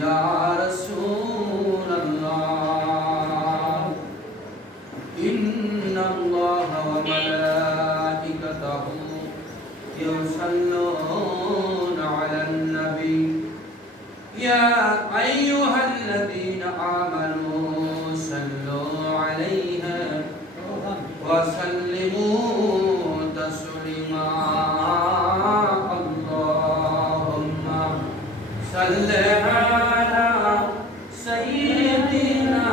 يا رسول الله إن الله وملائكته يصلون على النبي يا أيها الذين آمنوا صلوا عليه وسلموا تسليما اللهم صل على سيدنا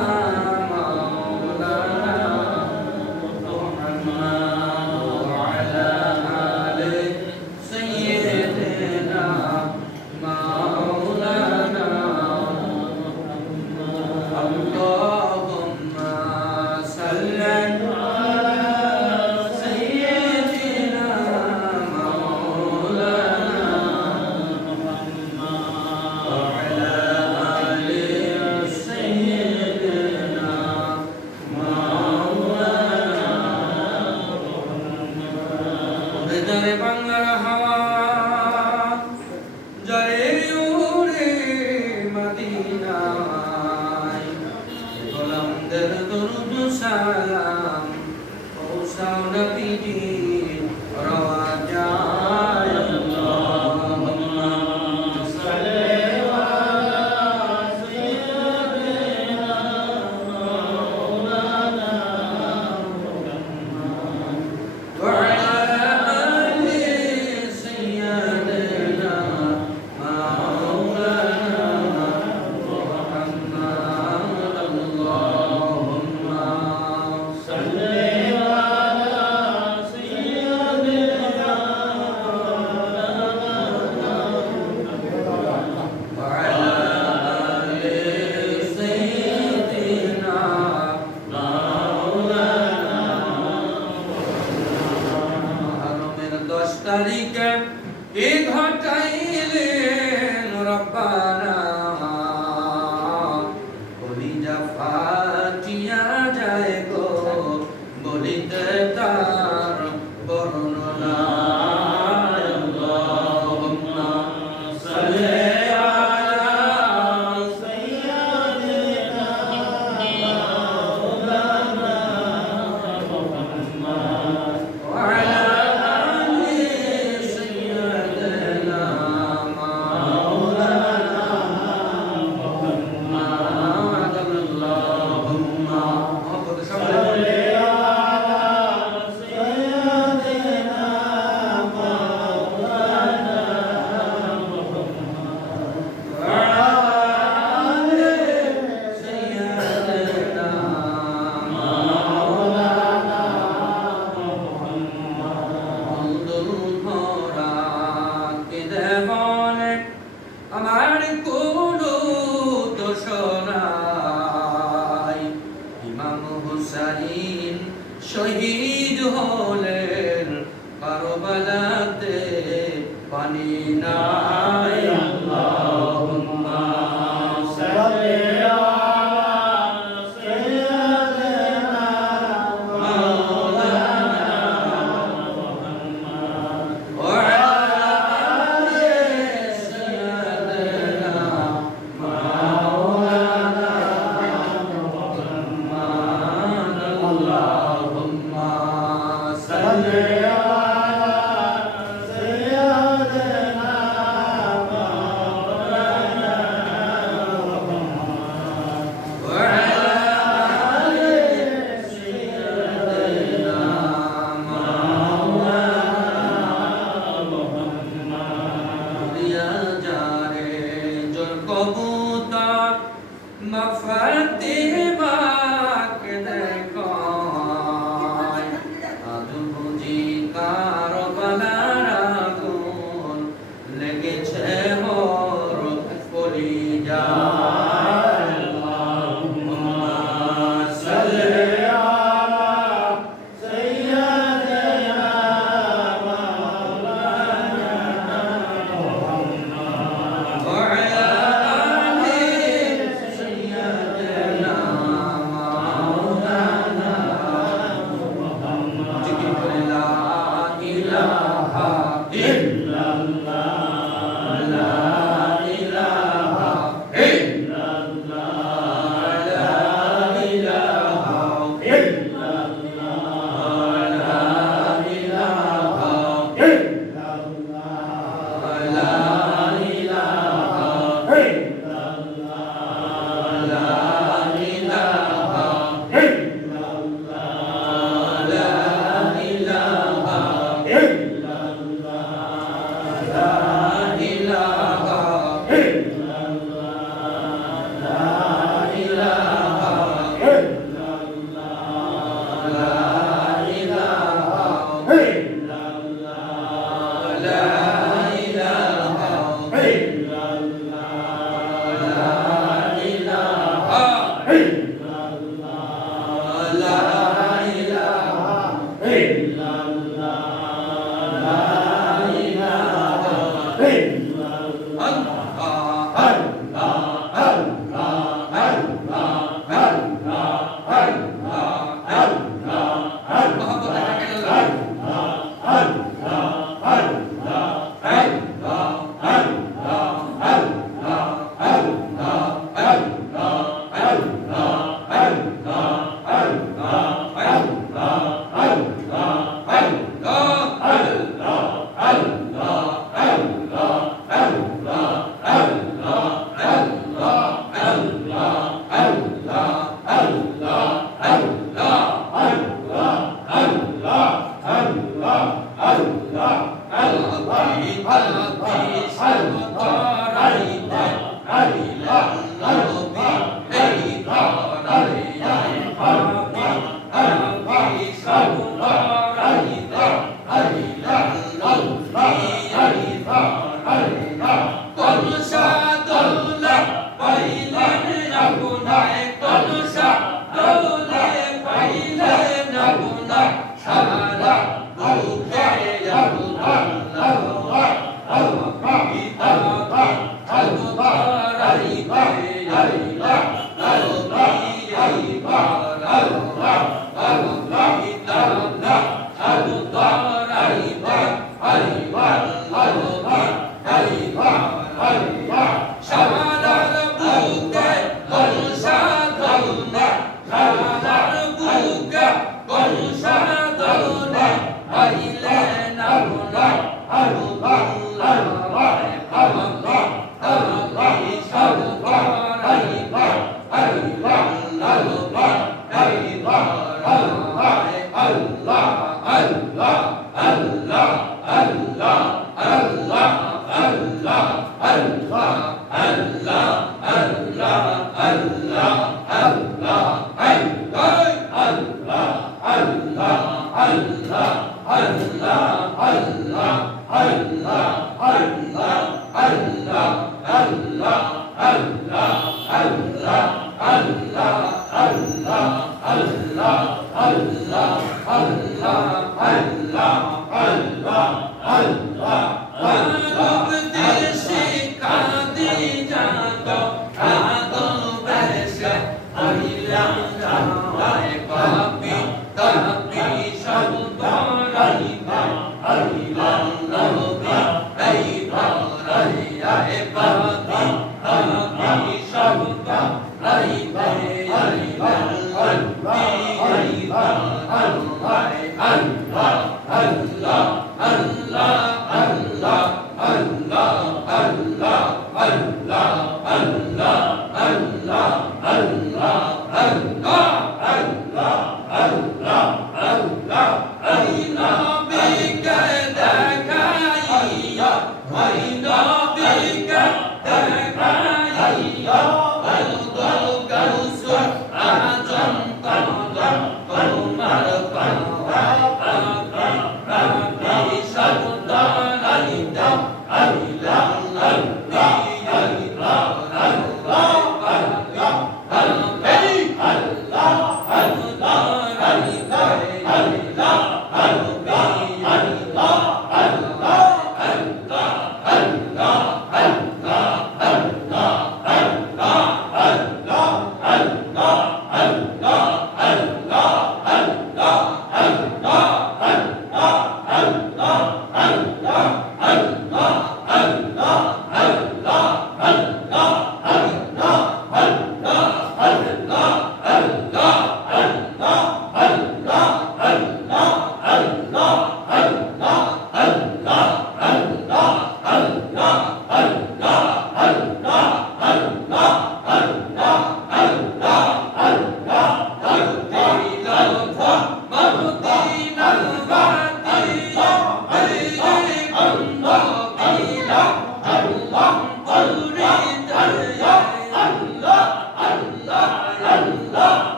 مولانا محمد وعلى آل سيدنا مولانا اللهم صل বাংলার হাওয়া জরে উড়ে মদিনায় গোলামদের দরুদ সালাম পৌঁছাও নবীজি রওয়া যায় আল্লাহুম্মা সাল্লি আলা সাইয়্যিদিনা মাওলানা মুহাম্মদ তারিখে এ ঘটাইলেন রব্বানা কলিজা ফাটিয়া যায় গো বলিতে তার বর্ণনা আল্লাহুম্মা সাল্লি আলা সাইয়্যিদিনা মাওলানা মুহাম্মদ ওয়া আলা আমার কোনো দোষ নাই ইমাম হুসাইন শহীদ হলেন কারবালাতে পানি নাই আল্লাহুম্মা সাল্লি আলা সাইয়্যিদিনা মাওলানা মুহাম্মদ ওয়া কবুতর মাফাতিমা কে দেখায় আজ বুঝি কারবালার আগুন লেগেছে মোর কলিজায় আল্লাহুম্মা সাল্লি আলা সাইয়্যিদিনা মাওলানা মুহাম্মদ ওয়া আলা জিকির করে লা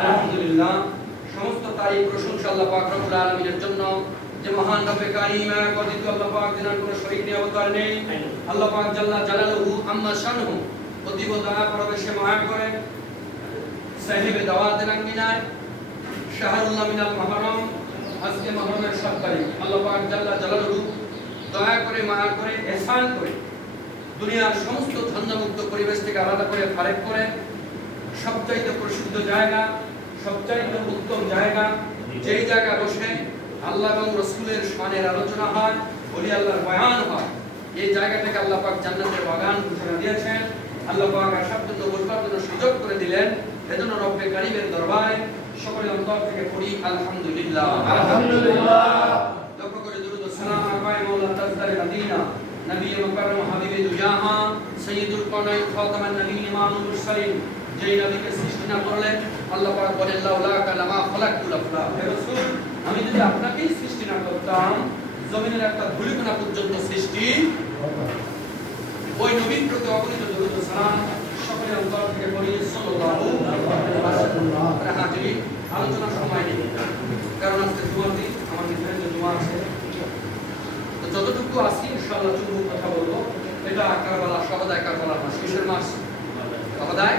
আলহামদুলিল্লাহ, সমস্ত তারিফ প্রশংসা আল্লাহ পাক রব্বুল আলামিনের জন্য, যে মহান রব্বে কারীম এক অদ্বিতীয় আল্লাহ পাক, যিনার কোনো শরীক নেই, অবতার নেই। আল্লাহ পাক জাল্লা জালালুহু আম্মা শানহু অতীব দয়া পরবেশে মায়া করে সাহিবে দাওয়াতের আঙ্গিনায় শাহরুল্লাহ মিনাল মুহররম, আজকে মুহররমের 7 তারিখ, আল্লাহ পাক জাল্লা জালালুহু দয়া করে মায়া করে ইহসান করে দুনিয়ার সমস্ত ঝঞ্ঝামুক্ত পরিবেশ থেকে আলাদা করে ফারেক করে সবচাইতে প্রসিদ্ধ জায়গা, সবচাইতে উত্তম জায়গা, যেই জায়গা বসে আল্লাহ এবং রাসূলের শানের আলোচনা হয়, ওলি আল্লাহর বয়ান হয়, এই জায়গা থেকে আল্লাহ পাক জান্নাতের বাগান ঘোষণা দিয়েছেন। আল্লাহ পাক আসার জন্য বসবার জন্য সুযোগ করে দিলেন। এজন্য রব্বে কারীমের দরবারে সকলে অন্তর থেকে পড়ি আলহামদুলিল্লাহ, আলহামদুলিল্লাহ। লক্ষ্য করে দুরূদ ও সালাম আকায়ে মাওলা তাজদারে মদিনা নবী মুকাররম হাবিবে দুজাহা সাইয়্যিদুল কাওনাইন খাতামান নবীয়্যিন ইমামুল মুরসালিন, যেই নবীকে সৃষ্টি না করলেন, আল্লাহ পাক বলেন লাউলাকা লামা খালাকতুল আফলাক, হে রাসূল, আমি যদি আপনাকেই সৃষ্টি না করতাম, জমিনের একটা ধূলিকণা পর্যন্ত সৃষ্টি ওই নবীর প্রতি অগণিত দুরূদ ও সালাম সকলে অন্তর থেকে পড়ি সাল্লাল্লাহু আলাইহি ওয়াসাল্লাম। হাজির আলোচনার সময় নেই, কারণ আজকে জুমার দিন, আমার নিজের যে জুমা আছে, তো যতটুকু আসি ইনশাআল্লাহ চুমুক কথা বলবো। এটা কারবালা, সহদায় কারবালার মাস, কিসের মাস? সহদায়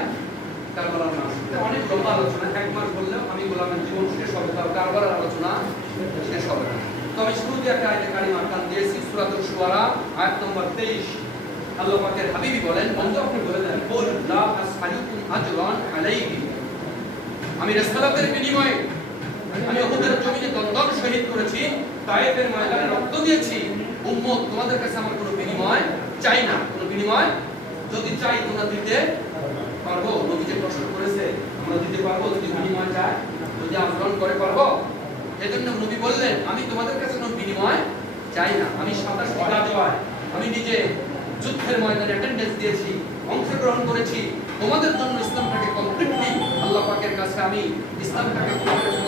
কারবালার মাস। অনেক লম্বা আলোচনা, 1 মাস বললেও আমি গোলামের জীবন শেষ হবে, তার কারবালার আলোচনা শেষ হবে না। তো আমি শুরুতে একটা আয়াতে কারিমা টান দিয়েছি, সূরাতুল শুআরা আয়াত নম্বর 23। আল্লাহ পাকের হাবিবি বলেন, বন্ধু আপনি বলে দেন, কুল লা আসআলুকুম আজরান আলাইহি, আমি রিসালাতের বিনিময়ে আমি উহুদের জমিনে দন্দন শহীদ করেছি, তায়েফের ময়দানে রক্ত দিয়েছি, উম্মত তোমাদের কাছে আমার কোনো বিনিময় চাই না। কোনো বিনিময় যদি চাই তোমরা দিতে পারবো? নবী যে প্রশ্ন করেছে, আমরা দিতে পারবো যদি বিনিময় চাই, যদি আচরণ করে পারবো? এজন্য নবী বললেন, আমি তোমাদের কাছে কোনো বিনিময় চাই না। আমি 27 গাজওয়ায় আমি নিজে যুদ্ধের ময়দানে অ্যাটেন্ডেন্স দিয়েছি, অংশগ্রহণ করেছি, তোমাদের জন্য ইসলামটাকে কমপ্লিটলি আল্লাহ পাকের কাছে আমি ইসলামটাকে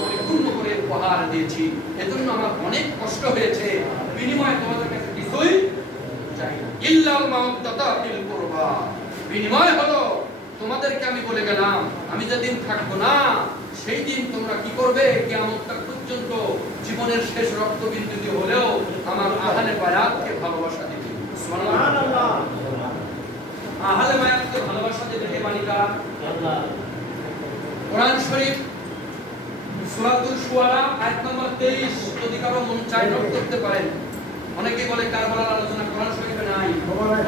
পরিপূর্ণ করে উপহার দিয়েছি। এজন্য আমার অনেক কষ্ট হয়েছে, বিনিময় তোমাদের কাছে কিছুই চাই না। ইল্লাল মাওদ্দাতা ফিল কুরবা, বিনিময় হলো তোমাদেরকে আমি বলে গেলাম, আমি যেদিন থাকবো না সেই দিন তোমরা কি করবে? কিয়ামত পর্যন্ত জীবনের শেষ রক্তবিন্দু দিয়ে হলেও আমার আহলে বায়াতকে ভালোবাসা দিবে। সুবহানাল্লাহ। আহলে বায়াতকে ভালোবাসা দিবে কে? মানিকা আল্লাহ। কোরআন শরীফ সূরাতুল শুআরা আয়াত নম্বর 23, যদি কারো মন চায় নোট করতে পারেন। অনেকেই বলে কারবালার আলোচনা কোরআন শরীফে নাই।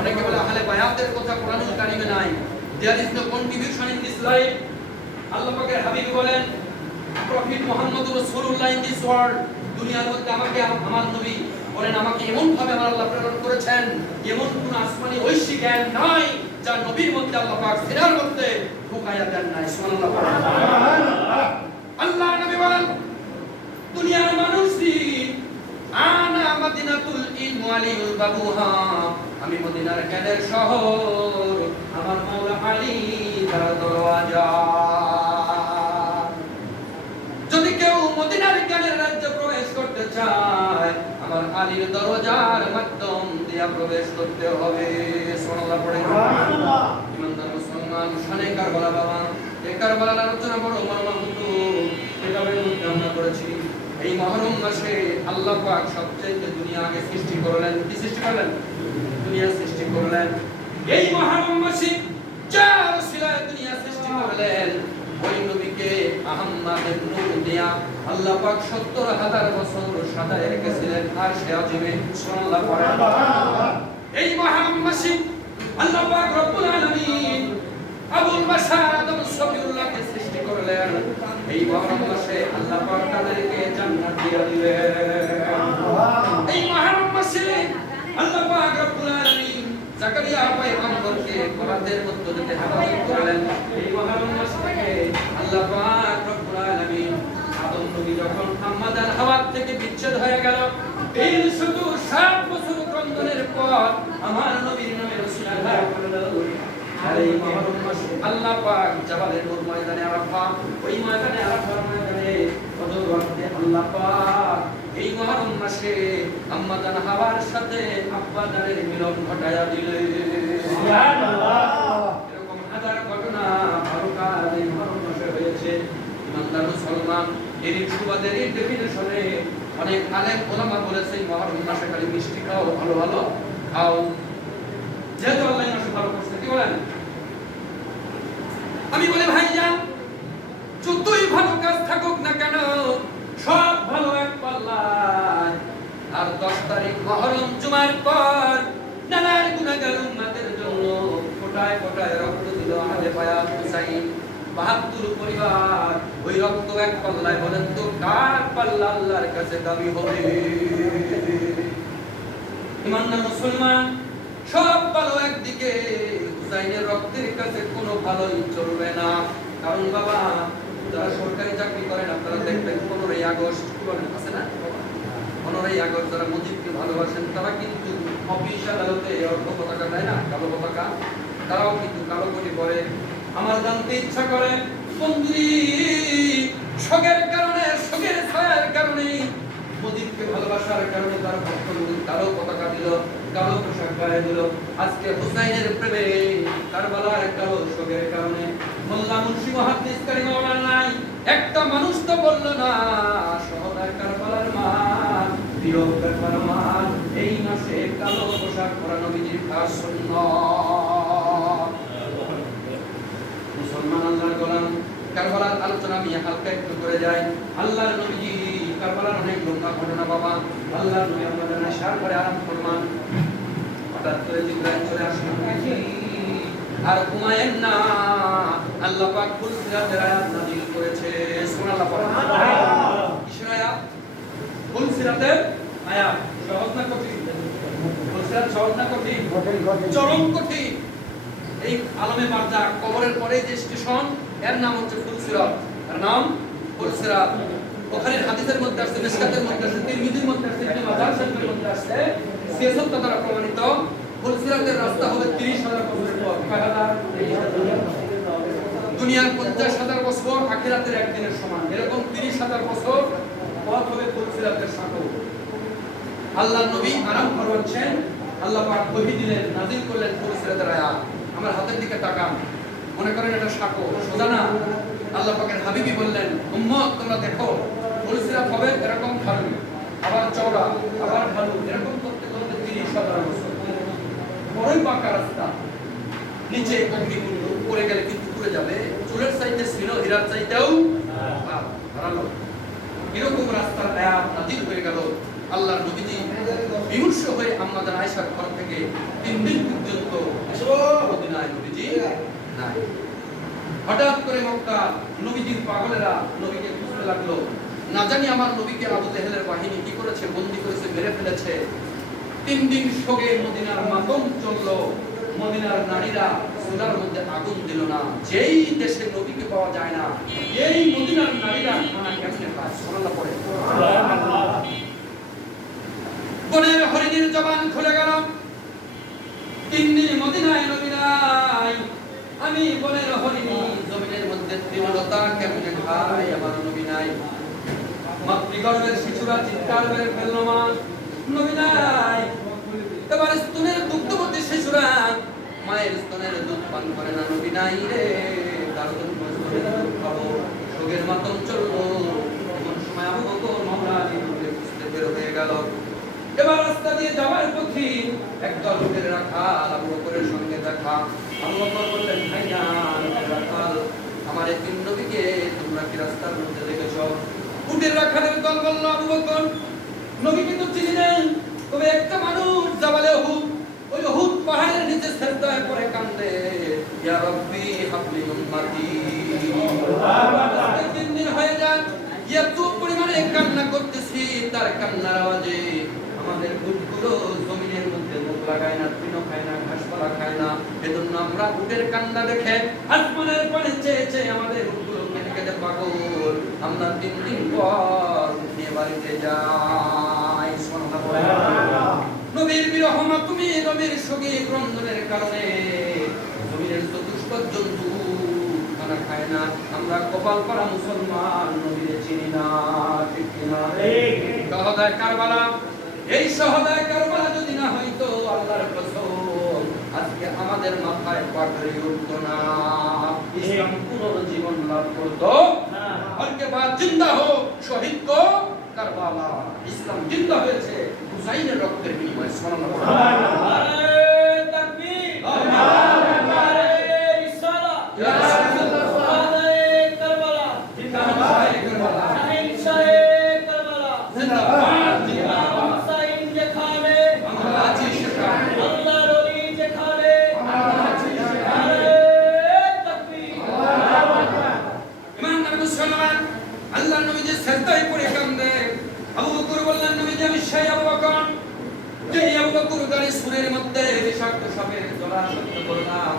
অনেকে বলে আহলে বায়াতের কথা কোরআনুল কারীমে নাই। There is no contribution in this life. আল্লাহ পাকের হাবিব বলেন, prophet Muhammad Rasulullah in this world, দুনিয়ার মধ্যে আমাকে আমার নবী বলেন আমাকে এমন ভাবে আমার আল্লাহ প্রেরণ করেছেন, এমন কোন আসমানি ঐশী জ্ঞান নাই যা নবীর মধ্যে আল্লাহ পাক সিনার মধ্যে ঢুকায়া দেন নাই। সুবহানাল্লাহ। আল্লাহ নবী বলেন, দুনিয়ার মানুষই আনা মদিনাতুল ইলম ওয়ালিউল বাবুহা, আমি মদিনার জ্ঞানের শহর, আমার মাওলা আলী তার দরওয়াজা। যদি কেউ মদিনার জ্ঞানের রাজ্যে প্রবেশ করতে চায়, আমার আলীর দরজার মাধ্যম দিয়ে প্রবেশ করতে হবে। সুবহানাল্লাহ পড়ে। সুবহানাল্লাহ। ইমানদার মুসলমান, শানে কারবালা বাবা, এই কারবালার আলোচনা বড় মর্মাহত কিতাবের মধ্যে আমরা করেছি। এই মুহররম মাসে আল্লাহ পাক সবচেয়ে দুনিয়া আগে সৃষ্টি করলেন। কি সৃষ্টি করলেন? দুনিয়া সৃষ্টি করলেন। এই মুহররম মাসে যার ওসিলায় দুনিয়া সৃষ্টি করলেন, ওই নবীকে আহমদের নূর দিয়া আল্লাহ পাক ৭০,০০০ বছর সাজায় রেখেছিলেন আরশে আজিমে। সুবহানাল্লাহ পড়েন। এই মুহররম মাসে আল্লাহ পাক রব্বুল আলামিন আবুল বাশার আদম সফিউল্লাহকে সৃষ্টি করলেন। এই মুহররম মাসে আল্লাহ পাক তাদেরকে জান্নাত দিয়ে দিলেন। এই মুহররম মাসে আল্লাহ পাক রব্বুল আলামিন জাকারিয়া পয়গম্বরকে কোরআনের মধ্য থেকে হেফাজত করলেন। এই মুহররম মাস থেকে আল্লাহ পাক রব্বুল আলামিন আদম নবী যখন হাম্মাদান হাওয়া থেকে বিচ্ছেদ হয়ে গেল, এই শুধু 7 বছর ক্রন্দনের পর আমার নবীর নামে রাসূল আল্লাহ করলেন। আর এই মুহররম মাসে আল্লাহ পাক জাবালে নূর ময়দানে আরাফা, ওই ময়দানে আরাফার ময়দানে ফজর ওয়াক্তে আল্লাহ পাক এই মুহররম মাসে আম্মাজান হাওয়ার সাথে আব্বাজানের মিলন ঘটায়া দিলেন। সুবহানাল্লাহ। এরকম হাজার ঘটনা বারকাত এই মুহররম মাসে হয়েছে। ইমানদার মুসলমান, এর সুবাদের এই ডেফিনেশনে অনেক আলেম ওলামা বলেছে মুহররম মাসে খালি মিষ্টি খাও, ভালো ভালো খাও, যেহেতু আল্লাহ মাসে ভালো করছে। কি বলেন? আমি বলি ভাইজান, যতই ভালো কাজ থাকুক না কেন, সব ভালো এক পাল্লায়। আর 10 তারিখ মুহররম জুমার পর নানার গুনাহগার উম্মতের জন্য ফোঁটায় ফোঁটায় রক্ত দিল আহলে বায়াত হুসাইন ৭২ পরিবার। ওই রক্ত এক পাল্লায়, বলেন তো কার পাল্লা আল্লাহর কাছে দাবি হবে? ইমানদার মুসলমান, সব ভালো একদিকে, হুসাইনের রক্তের কাছে কোনো ভালোই চলবে না। কারণ বাবা, যারা সরকারি চাকরি করেন আপনারা দেখবেন 15ই আগস্ট আছে না, 15ই আগস্ট যারা মুজিবকে ভালোবাসেন তারা কিন্তু অফিস আদালতে অর্ধ পতাকা দেয় না, কালো পতাকা, তারাও কিন্তু কালো কোটি পরে। আমার জানতে ইচ্ছা করে বন্ধুরি শোকের কারণে, শোকের ছায়ার কারণে, মুজিবকে ভালোবাসার কারণে তার ভক্তগুলো কালো পতাকা দিল, কালো পোশাক গায়ে দিল। আজকে হুসাইনের প্রেমে কারবালার কালো শোকের কারণে মোল্লা মুন্সি মুহাদ্দিস কারিমাওয়ালা নাই, একটা মানুষ তো বলল না শহদা কারবালার মান, প্রিয় কারবালার মান। এই মাসে কালো পোশাক পরা নবীজির খাস সুন্নাত। মুসলমান আল্লাহর গোলাম, কারবালার আলোচনা আমি হালকা একটু করে যাই। আল্লাহর নবীজি কারবালার অনেক লম্বা ঘটনা বাবা। আল্লাহর নবী আমাদের নেশার করে আরাম ফরমান, হঠাৎ করে জিবরাইল চলে আসলেন, আর ঘুমায়েন না। আল্লাহ পাক ফুলসিরাতের আয়াত নাযিল করেছে। সুবহানাল্লাহ পড়েন। কিসের আয়াত? ফুলসিরাতের আয়াত। সহজ না কঠিন? ফুলসিরাত সহজ না কঠিন? চরম কঠিন। এই আলমে বারজাখ, কবরের পরে যে স্টেশন, এর নাম হচ্ছে ফুলসিরাত। এর নাম ফুলসিরাত। বুখারীর হাদিসের মধ্যে আছে, মিশকাতের মধ্যে আছে, তিরমিজির মধ্যে আছে, ইবনে মাজাহ শরীফের মধ্যে আছে। সিয়াসত দ্বারা প্রমাণিত ফুলসিরাতের রাস্তা হবে 30,000 বছরের পর। কয় হাজার? দুনিয়ার 50,000 বছর আখিরাতের একদিনের সমান। এরকম 30,000 বছর পথ হবে ফুলসিরাতের সাঁকো। আল্লাহর নবী আরাম ফরমাচ্ছেন, আল্লাহ পাক ওহী দিলেন, নাযিল করলেন ফুলসিরাতের আয়াত। আমার হাতের দিকে তাকান, মনে করেন এটা সাঁকো, সোজা না। আল্লাহ পাকের হাবিবি বললেন, উম্মত তোমরা দেখো ফুলসিরাত হবে এরকম ঢালু, আবার চওড়া, আবার ঢালু, এরকম করতে করতে 30,000 বছর। বড়ই পাকা রাস্তা, নিচে অগ্নিকুণ্ড, উপরে গেলে কিন্তু পুড়ে যাবে। চুলের চাইতে ছিল, হীরার চাইতেও ধারালো। এরকম রাস্তার আয়াত নাযিল হয়ে গেল। আল্লাহর নবীজি বিমর্ষ হয়ে আমাদের আয়েশার ঘর থেকে 3 দিন পর্যন্ত মদিনায় নবীজি নাই। হঠাৎ করে মক্কা নবীজির পাগলেরা নবীকে খুঁজতে লাগলো, না জানি আমার নবীকে আবু জেহেলের বাহিনী কি করেছে, বন্দী করেছে, মেরে ফেলেছে। 3 দিন শোকে মদিনার মাতম চললো, মদিনার নারীরা চুলার মধ্যে আগুন দিল না। যেই দেশে নবীকে পাওয়া যায় না, এই মদিনার নারীরা খানা কেমনে খায়? সুবহানাল্লাহ পড়ে। বনের হরিণের জবান খুলে গেল, 3 দিন মদিনায় নবী নাই। আমি বনের হরিণী জমিনের মধ্যে তৃণলতা কেমনে খায়, আমার নবী নাই। মাতৃগর্ভের শিশুরা চিৎকার করে ফেলল, মা নবী নাই। এবার স্তনের দুগ্ধবতী শিশুরা মায়ের স্তনের দুধ পান করে না, নবী নাই রে। তার জন্য স্তনের দুধ খাবো, শোকের মাতম চলবো। এমন সময় আবু বকর মাওলা নবীকে খুঁজতে বের হয়ে গেল। এবার রাস্তা দিয়ে যাওয়ার পথে একদল উটের রাখাল আবু বকরের সঙ্গে দেখা। আবু বকর বললেন, ভাইজান রাখাল, আমার এই তিন নবীকে তোমরা কি রাস্তার মধ্যে দেখেছ? উটের রাখালের দল বলল, আবু বকর নবীকে তো চিনি না, তবে একটা মানুষ জাবালে উহুদ, ওই উহুদ পাহাড়ের নিচে সেজদায় পড়ে কান্দে, ইয়া রাব্বি হাবলি উম্মতি। 3 দিন হয়ে যায়, এত পরিমাণে কান্না করতেছি, তার কান্নার আওয়াজে আমাদের উটগুলো জমিনের মধ্যে মুখ লাগায় না, তৃণ খায় না, ঘাসপালা খায় না। এজন্য আমরা উটের কান্না দেখে আসমানের পানে চেয়ে আমাদের উটগুলো কেটে কেটে পাগল। আমরা 3 দিন পর নিয়ে বাড়িতে যাই। নবীর বিরহ মাতুমি, নবীর শোকে ক্রন্দনের কারণে জমিনের চতুষ্পদ জন্তু খানা খায় না। আমরা কপাল পাড়া মুসলমান নবীর চিনি না, ঠিক কিনা? শাহাদায়ে কারবালা, এই শাহাদায়ে কারবালা যদি না হইতো, আল্লাহর কসম আজকে আমাদের মাথায় পাগড়ি উঠতো না, ইসলাম পুনর্জীবন লাভ করতো না। আর কে বাদ জিন্দা হো শহীদ কো কারবালা, ইসলাম জিন্দা হয়েছে হুসাইনের রক্তের বিনিময়ে। সুবহানাল্লাহ। নারে তাকবীর, নারে রিসালাত, ইয়া রাসূলুল্লাহ। শাহাদায়ে কারবালা জিন্দাবাদ, শাহিদ শাহে কারবালা জিন্দাবাদ, জিন্দাবাদ। হুসাইন যেখানে আমরা আছি সেখানে, আল্লাহর ওলি যেখানে আমরা আছি সেখানে। নারে তাকবীর, আল্লাহু আকবার। ইমানদার মুসলমান, আল্লাহর নবী যে সেজদায় পড়ে কান্দে, আবু বকর বললেন, নবী আমি সেই আবু বকর, যে আবু বকর গাড়ি সুরের মধ্যে বিষাক্ত সাপের জলাশয় করলাম,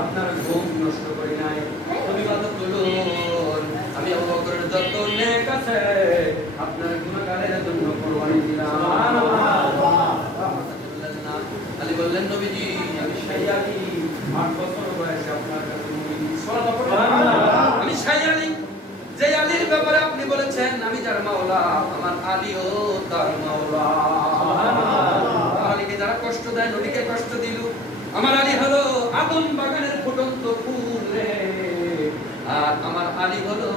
আপনার ঘুম নষ্ট করি নাই। তুমি মাথা তুলুন, আমি আবু বকরের যত নেক আছে আপনার গুনাহগারের জন্য কুরবানি দিলাম। সুবহানাল্লাহ। মাথা তুললেন না। আলী বললেন, নবীজি আমি সেই আলী, 8 বছর বয়সে আপনার কাছে নবী। সুবহানাল্লাহ। আমি সেই আলী, যে আলীর ব্যাপারে আপনি বলেছেন আমি যার মাওলা, আমার আলীও তার মাওলা। সুবহানাল্লাহ। আলীকে যারা কষ্ট দেয়, নবীকে কষ্ট দিল। আমার আলী হলো আদম বাগানের ফুটন্ত ফুল রে, আর আমার আলী হলো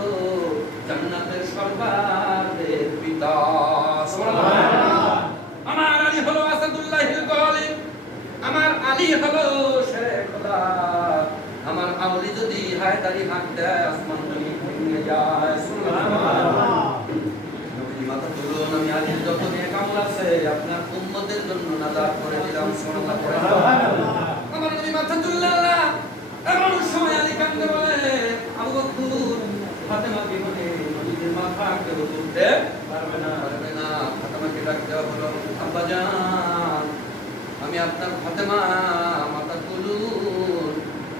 জান্নাতের সর্বাদের পিতা। সুবহানাল্লাহ। আমার আলী হলো আসাদুল্লাহিল গালিব, আমার আলী হলো শেরে খোদা। আমার আলী যদি হায়দারি হাত দেয়, আসমান জমিন ভেঙে যায়। সুবহানাল্লাহ। নবী মাথা তুলুন, আমি আলীর যত নেক আমল আছে আপনার উম্মতের জন্য নাজাত করে দিলাম। সুবহানাল্লাহ। আমার নবী মাথা তুললেন না। এমন সময় আলী কান্দে বলে, আবু বকর ফাতেমা বিবনে নবীর মাথা কেউ তুলতে পারবে না। ফাতেমাকে ডাক দেওয়া হলো, আব্বা জান আমি আপনার ফাতেমা, মাথা তুলুন,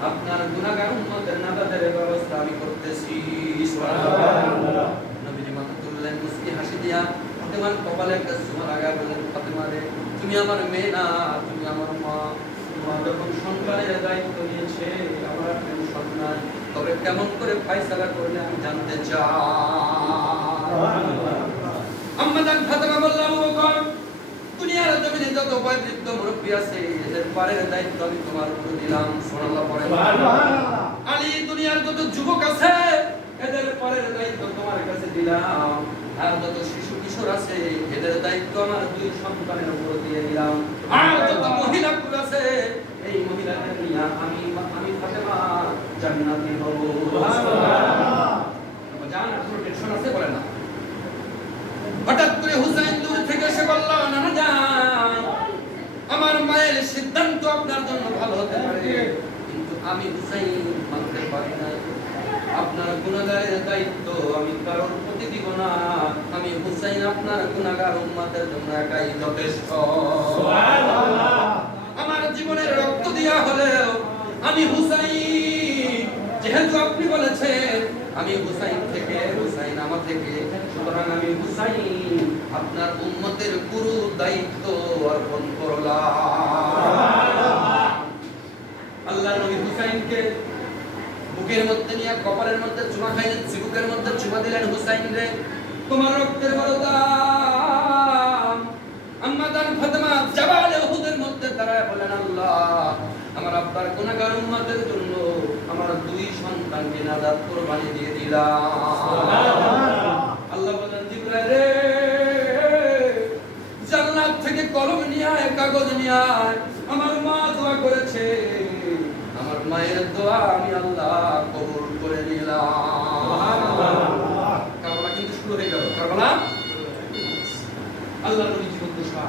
আপনার গুনাহগার উম্মতের নাজাতের ব্যবস্থা আমি করতেছি। সুবহানাল্লাহ। নবীজি মাথা তুললেন, মুস্কি হাসি দিয়া ফাতেমার কপালে একটা চুমা লাগায় বললেন, ফাতেমা রে তুমি আমার মেয়ে না, তুমি আমার মা। মা যখন সন্তানের দায়িত্ব নিয়েছে, আমার টেনশন নাই, তবে কেমন করে ফয়সালা করলে আমি জানতে চাই। সুবহানাল্লাহ। আম্মা জান ফাতেমা বললেন, আবু বকর দুনিয়ার জমিনে যত বয়োবৃদ্ধ মুরব্বী আছে এদের পারের দায়িত্ব আমি তোমার উপর দিলাম। সুবহানাল্লাহ পড়েন। সুবহানাল্লাহ। আলী দুনিয়ার যত যুবক আছে এদের পারের দায়িত্ব তোমার কাছে দিলাম, আর যত শিশু কিশোর আছে এদের দায়িত্ব আমার 2 সন্তানের উপর দিয়ে দিলাম, আর যত মহিলা কুল আছে এই মহিলাদের নিয়ে আমি ফাতেমা জান্নাতি হব। সুবহানাল্লাহ। জান আপনার টেনশন আছে বলেন না। হঠাৎ করে হুসাইন দূর থেকে এসে বলল, সিদ্ধান্ত আপনার জন্য ভালো হতে পারে, কিন্তু আমি হুসাইন মানতে পারি না। আপনার গুনাহগারের দায়িত্ব আমি কারোর প্রতি দিব না। আমি হুসাইন আপনার গুনাহগার উম্মতের জন্য একাই যথেষ্ট। সুবহানাল্লাহ। আমার জীবনের রক্ত দিয়া হলেও আমি হুসাইন, যেহেতু আপনি বলেছেন আমি হুসাইন থেকে, হুসাইন আমার থেকে, সুতরাং আমি হুসাইন আপনার উম্মতের পুরো দায়িত্ব অর্পণ করলাম। আল্লাহ নবী হুসাইনকে বুকের মধ্যে নিয়ে কপালের মধ্যে চুমা খাইলেন, চিবুকের মধ্যে চুমা দিলেন। হুসাইন রে, তোমার রক্তের বড় দাম। আম্মা জান ফাতেমা জাবালে উহুদের মধ্যে দাঁড়ায় বলেন, আল্লাহ আমার আব্বার গুনাহগার উম্মতের জন্য আমার দুই সন্তানকে নাজাত কুরবানি দিয়ে দিলাম। সুবহানাল্লাহ। আল্লাহ বলেন, জিবরাইল রে, জান্নাত থেকে কলম নিয়ে আয়, কাগজ নিয়ে আয়। আমার মা দোয়া করেছে, আমার মায়ের দোয়া আমি আল্লাহ কবুল করে নিলাম। সুবহানাল্লাহ। কারবালা কিন্তু শুরু হয়ে গেল। কারবালা আল্লাহর নবী জীবন দশা।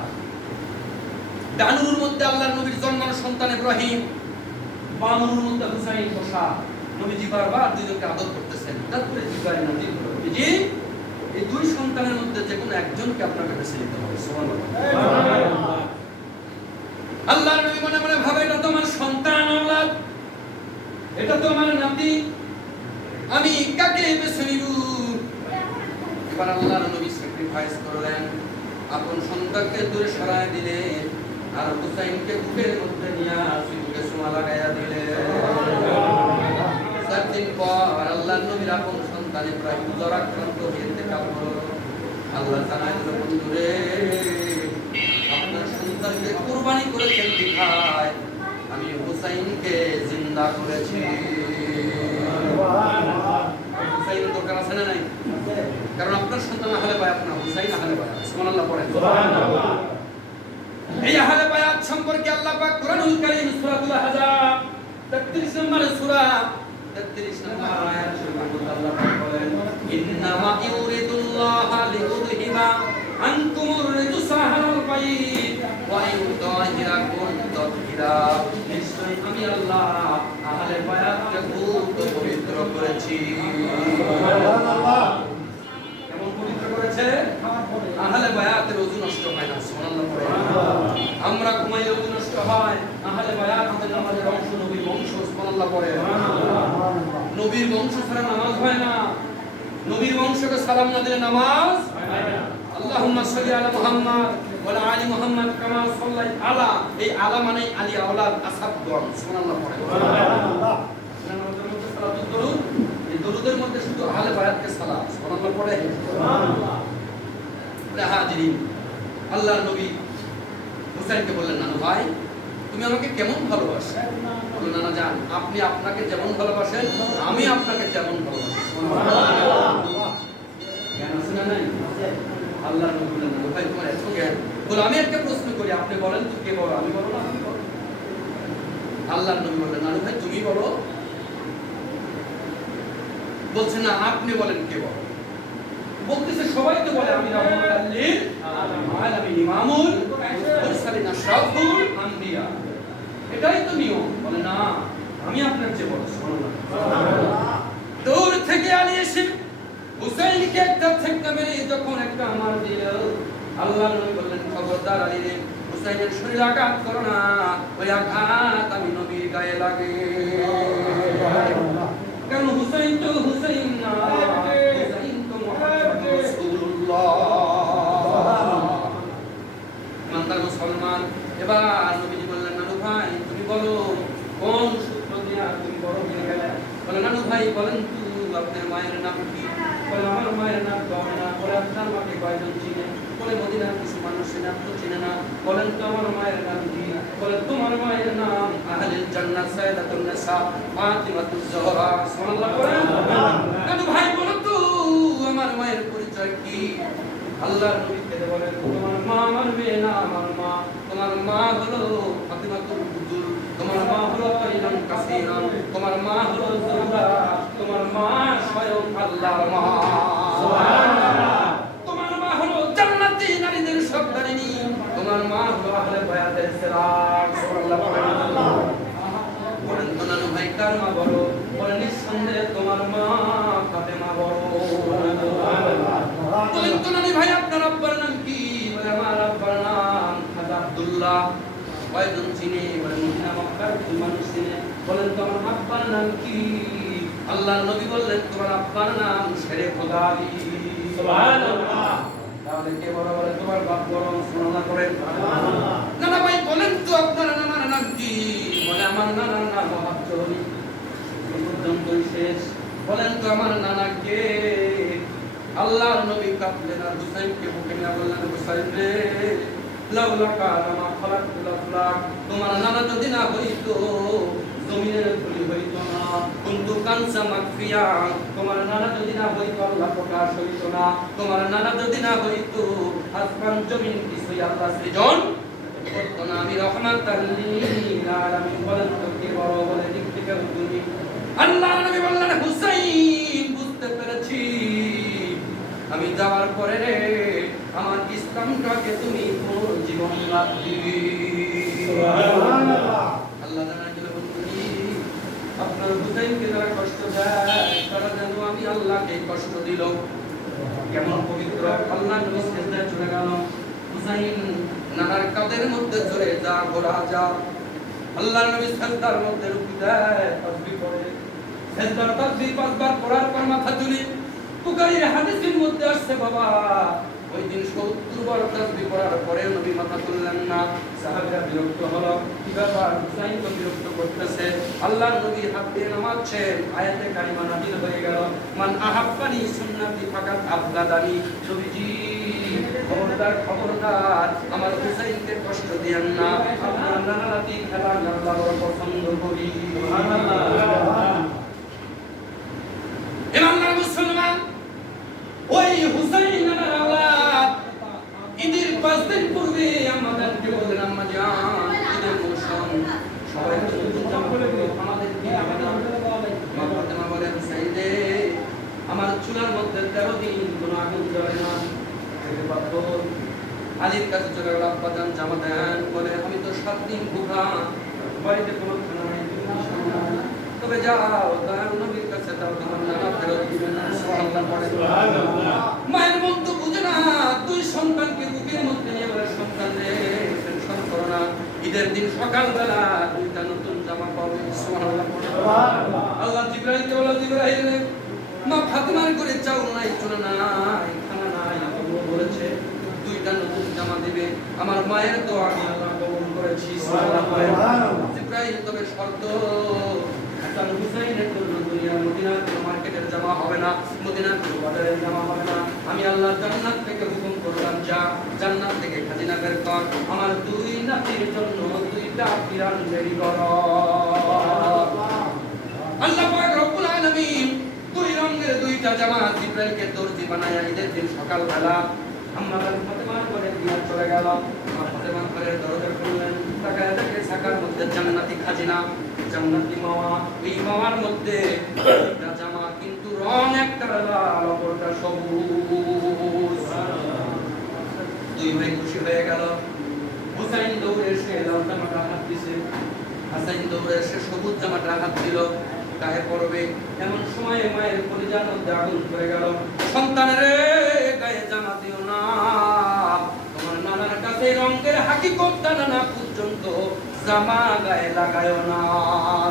ডানুর মধ্যে আল্লাহর নবীর জন্মানো সন্তান ইব্রাহিম, বানুর মধ্যে হুসাইন বসা। নবীজি বারবার দুইজনকে আদর করতেছেন। তারপরে জিবরাইল নাজিল হলো, নবীজি এই দুই সন্তানের মধ্যে যে কোনো একজনকে আপনাকে বেছে নিতে হবে। সুবহানাল্লাহ। আল্লাহর নবী মনে মনে ভাবে, এটা তো আমার সন্তান আওলাদ, এটা তো আমার নাতি, আমি কাকে বেছে নিব? এবার আল্লাহর নবী স্যাক্রিফাইস করলেন, আপন সন্তানকে দূরে সরায় দিলেন, আর হুসাইনকে বুকের মধ্যে নিয়ে বুকে চুমা লাগাইয়া দিলেন। 4 দিন পর আল্লাহর নবীর আপন সন্তান ইব্রাহিম জ্বরাক্রান্ত হয়ে ইন্তেকাল করল। আল্লাহ জানায় দিল, বন্ধুরে, আপনার সন্তানকে কুরবানি করেছেন বিধায় আমি হুসাইনকে জিন্দা করেছি। হুসাইনের দরকার আছে না নাই? কারণ আপনার সন্তান আহলে বায়াত না, হুসাইন আহলে বায়াত। সুবহানাল্লাহ পড়েন। সুবহানাল্লাহ। এই আহলে বায়াত সম্পর্কে আল্লাহ পাক কুরআনুল কারীম সূরাতুল আহজাব 33 নম্বর সূরা 33 নম্বর আয়াত শরীফে আল্লাহ পাক বলেন, ইন্নামা ইউরিদুল্লাহু লিইউযহিবা আনকুমুর রিজসা আহলাল বাইত ওয়া ইউতাহিরাকুম তাতহিরা। নিশ্চয়ই আমি আল্লাহ আহলে বায়াতকে খুব পবিত্র করেছি। সুবহানাল্লাহ। কেমন পবিত্র করেছে? আহলে বায়াতের ওযু নষ্ট হয় না। সুবহানাল্লাহ পড়ে। আমরা ঘুমাইলে ওযু নষ্ট হয়, আহলে বায়াত আমাদের নামাজের অংশ, নবীর বংশ। সুবহানাল্লাহ পড়ে। নবীর বংশ ছাড়া নামাজ হয় না, নবীর বংশকে সালাম না দিলে নামাজ হয় না। আল্লাহুম্মা সাল্লি আলা মুহাম্মাদ ওয়া আলা আলি মুহাম্মাদ কামা সাল্লাইতা আলা, এই আলা মানে আলী আওলাদ আসহাবগণ। সুবহানাল্লাহ পড়ে। সুবহানাল্লাহ। নামাজের মধ্যে সালাতুল দরুদ, এই দরুদের মধ্যে শুধু আহলে বায়াতকে সালাম। সুবহানাল্লাহ পড়ে। সুবহানাল্লাহ। হাজিরিন, আল্লাহর নবী হুসাইনকে বললেন, নানু ভাই তুমি আমাকে কেমন ভালোবাসো? বললেন, নানা জান, আপনি আপনাকে যেমন ভালোবাসেন আমি আপনাকে তেমন ভালোবাসি। সুবহানাল্লাহ। জ্ঞান আছে না নাই? আল্লাহর নবী বললেন, নানু ভাই তোমার এত জ্ঞান। বলে, আমি একটা প্রশ্ন করি, আপনি বলেন তো কে বড়? আমি বলবো না আপনি বলেন? আল্লাহর নবী বললেন, নানু ভাই তুমি বলো। বলছে না, আপনি বলেন কে বড়? বলতেছে সবাই তো বলে আমি রাহমাতুল লিল আলামিন, ইমামুল মুরসালিন, আশরাফুল আম্বিয়া, এটাই তো নিয়ম। বলে না, আমি আপনার চেয়ে বড়। সুবহানাল্লাহ। দূর থেকে আলী এসে হুসাইনকে একটা ঠেক্কা মেরে যখন একটা আমার দিল, আল্লাহর নবী বললেন, খবরদার আলী রে, হুসাইনের শরীরে আঘাত করো না, ওই আঘাত আমি নবীর গায়ে লাগে। কারণ হুসাইন তো হুসাইন না, হুসাইন তো মুহাম্মদ রাসূলুল্লাহ। ইমানদার মুসলমান, এবার নবীজি বললেন, নানু ভাই তুমি বলো কোন সূত্র দিয়া তুমি বড় হয়ে গেলে? বলে, নানু ভাই বলেন তো আপনার মায়ের নাম কি? বলে, আমার মায়ের নাম গয়না। বলে, আপনার মাকে কয়জন চিনে? বলে, মদিনার কিছু মানুষ নাম তো চিনে না। বলেন তো আমার মায়ের নাম কি? বলে, তোমার মায়ের নাম আহলুল জান্নাত সাইয়্যিদাতুন নিসা ফাতিমাতুজ জোহরা। সুবহানাল্লাহ করেন। নানু ভাই বলো তো আমার মায়ের পরিচয় কি? আল্লাহর নবী কে বলেন, তোমার মা আমার মেয়ে না, আমার মা, তোমার মা হলো ফাতিমাতুল বুতুল, তোমার মা হলো তাইলাম কাসীরান, তোমার মা হলো জুহরা, তোমার মা স্বয়ং আল্লাহর মা। সুবহানাল্লাহ। তোমার মা হলো জান্নাতি নারীদের সর্দারিনী, তোমার মা হলো আহলে বায়াতের সেরাক। কার মা বড়? বলে নিঃসন্দেহে তোমার মা ফাতেমা বড়। বলেন তো নানি ভাই আপনার আব্বার নাম কি? বলে আমার আব্বার নাম খাজা আব্দুল্লাহ। কয়জন চিনে? বলে মদিনা মক্কার মানুষ চিনে। বলেন তো আমার আব্বার নাম কি? আল্লাহর নবী বললেন তোমার আব্বার নাম শেরে খোদা আলী। সুবহানাল্লাহ। তাহলে কে বড়? বলে তোমার বাপ বড়। সুবহানাল্লাহ করেন। নানা ভাই বলেন তো আপনার নানার নাম কি? বলে আমার নানার নাম মহাজ্জনী। এই পর্যন্তই শেষ। বলেন তো আমার নানা কে? আল্লাহর নবী কাঁদলেন আর হুসাইনকে বুকে নিয়ে বললেন হুসাইন রে লাউলা কানা মা খালাকুল আফলাক, তোমার নানা যদি না হইতো জমিনের ধুলি হইতো না। কুনতু কানসা মাকফিয়া, তোমার নানা যদি না হইতো আল্লাহ প্রকাশ হইতো না। তোমার নানা যদি না হইতো আসমান জমিন কিছুই আল্লাহ সৃজন করতো না। আমি রহমাতাল লিল আলামিন। বলেন তো কে বড়? বলে দিক থেকে তুমি। আল্লাহর নবী বললেন হুসাইন বুঝতে পেরেছি, আমি যাওয়ার পরে রে আমার ইসলামটাকে তুমি পুরো জীবন রাখবি। সুবহানাল্লাহ। আল্লাহ জানা গেল বন্ধুরি আপনার হুসাইনকে যারা কষ্ট দেয় তারা যেন আমি আল্লাহকে কষ্ট দিল। কেমন পবিত্র! আল্লাহ নবী সিজদায় চলে গেল। হুসাইন নানার কাঁধের মধ্যে চলে যা ঘোরা যা। আল্লাহ নবী সিজদার মধ্যে রুকু দেয়, তাসবিহ পড়ে। সিজদার তাসবিহ 5 বার পড়ার পর মাথা তুলে বুখারীর হাদিসের মধ্যে আসছে বাবা ওই দিন 70 বার তাসবিহ পড়ার পরে নবী মাথা তুললেন না। সাহাবীরা বিরক্ত হলো, কি ব্যাপার হুসাইন তো বিরক্ত করতেছে। আল্লাহর নবী হাত দিয়ে নামাচ্ছেন, আয়াতে কারিমা নাযিল হয়ে গেল, মান আহাব্বানি সুন্নতি ফাকাত আবগাদানি। নবীজি খবরদার খবরদার আমার হুসাইনকে কষ্ট দিয়েন না। আপনার নানানাতি খেলা আমি আল্লাহ বড় পছন্দ করি। সুবহানাল্লাহ। ইমানদার মুসলমান, ওই হুসাইনের আওলাদ ঈদের 5 দিন পূর্বে আমাদেরকে বলেন আম্মা জান ঈদের মৌসুম সবাই আমাদের কি মা ফাতেমা বলে হুসাইন রে আমার চুলার মধ্যে 13 দিন কোনো আগুন জ্বলে না। আলীর কাছে চলে গেল, আব্বা জান জামা দেন। বলে আমি তো 7 দিন ভুখা, বাড়িতে কোনো খানা নাই, তবে যাও তার নবীর কাছে যাও, তোমার নানা ফেরত দিবেন। সুবহানাল্লাহ। মায়ের মন তো বুঝে না, 2 সন্তানকে বুকের মধ্যে নিয়ে বলে সন্তান রে টেনশন করো না, ঈদের দিন সকালবেলা 2টা নতুন জামা পাবে। সুবহানাল্লাহ। আল্লাহ জিবরাইলকে বলে জিবরাইল রে মা ফাতেমার করে চাউল নাই, চুলা নাই, খানা নাই, তবুও বলেছে 2টা নতুন জামা দিবে। আমার মায়ের দোয়া আমি আল্লাহ কবুল করেছি। সুবহানাল্লাহ। জিবরাইল তবে শর্ত হাসান হুসাইনের জন্য দুনিয়ার মদিনার কোনো মার্কেটের জামা হবে না, মদিনার কোনো বাজারের জামা হবে না। আমি আল্লাহ জান্নাত থেকে হুকুম করলাম যা জান্নাত থেকে খাজিনা বের কর, আমার 2 নাতির জন্য 2টা পিরান তৈরি কর। আল্লাহ পাক রব্বুল আলামিন 2 রঙের 2টা জামা জিবরাইলকে দর্জি বানায়া ঈদের দিন সকালবেলা আম্মা ফাতেমার ঘরে দিয়ে চলে গেল। মা ফাতেমার ঘরের দরজা খুললেন, তাকায় দেখে ছাকার মধ্যে জান্নাতি খাজিনা, জান্নাতি মাওয়া। এই মাওয়ার মধ্যে 2টা জামা, কিন্তু রং একটা লাল অপরটা সবুজ। 2 ভাই খুশি হয়ে গেল। হুসাইন দৌড়ে এসে লাল জামাটা হাত দিছে, হাসাইন দৌড়ে এসে সবুজ জামাটা হাত দিল, গায়ে পড়বে। এমন সময় মায়ের কলিজার মধ্যে আগুন ধরে গেল। সন্তানেরে গায়ে জামা দিও না, তোমার নানার কাছে রঙের হাকিকত জানা না পর্যন্ত জামা গায়ে লাগায়ও না।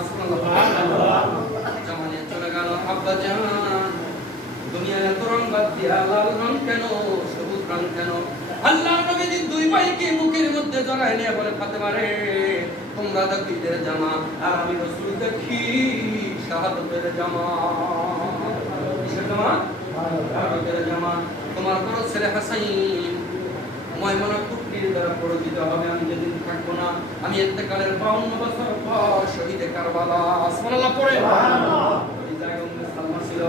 সুবহানাল্লাহ। জামা নিয়ে চলে গেল। আব্বা জান দুনিয়ার এত রং বাদ দিয়া লাল রং কেন, সবুজ রং কেন? আল্লাহ নবী 2 ভাইকে বুকের মধ্যে জড়ায় নিয়ে বলে ফাতেমা রে তোমরা দেখো ঈদের জামা, আর আমি রাসূল দেখি শাহাদাতের জামা। কিসের জামা? শাহাদাতের জামা। তোমার বড় ছেলে হাসাইন ময়মনা কুটনির দ্বারা পরিচিত হবে। আমি যেদিন থাকবো না, আমি ইন্তেকালের 52 বছর পর শহীদে কারবালা। সুবহানাল্লাহ পড়ে। এই জায়গায় উম্মে সালমা ছিল।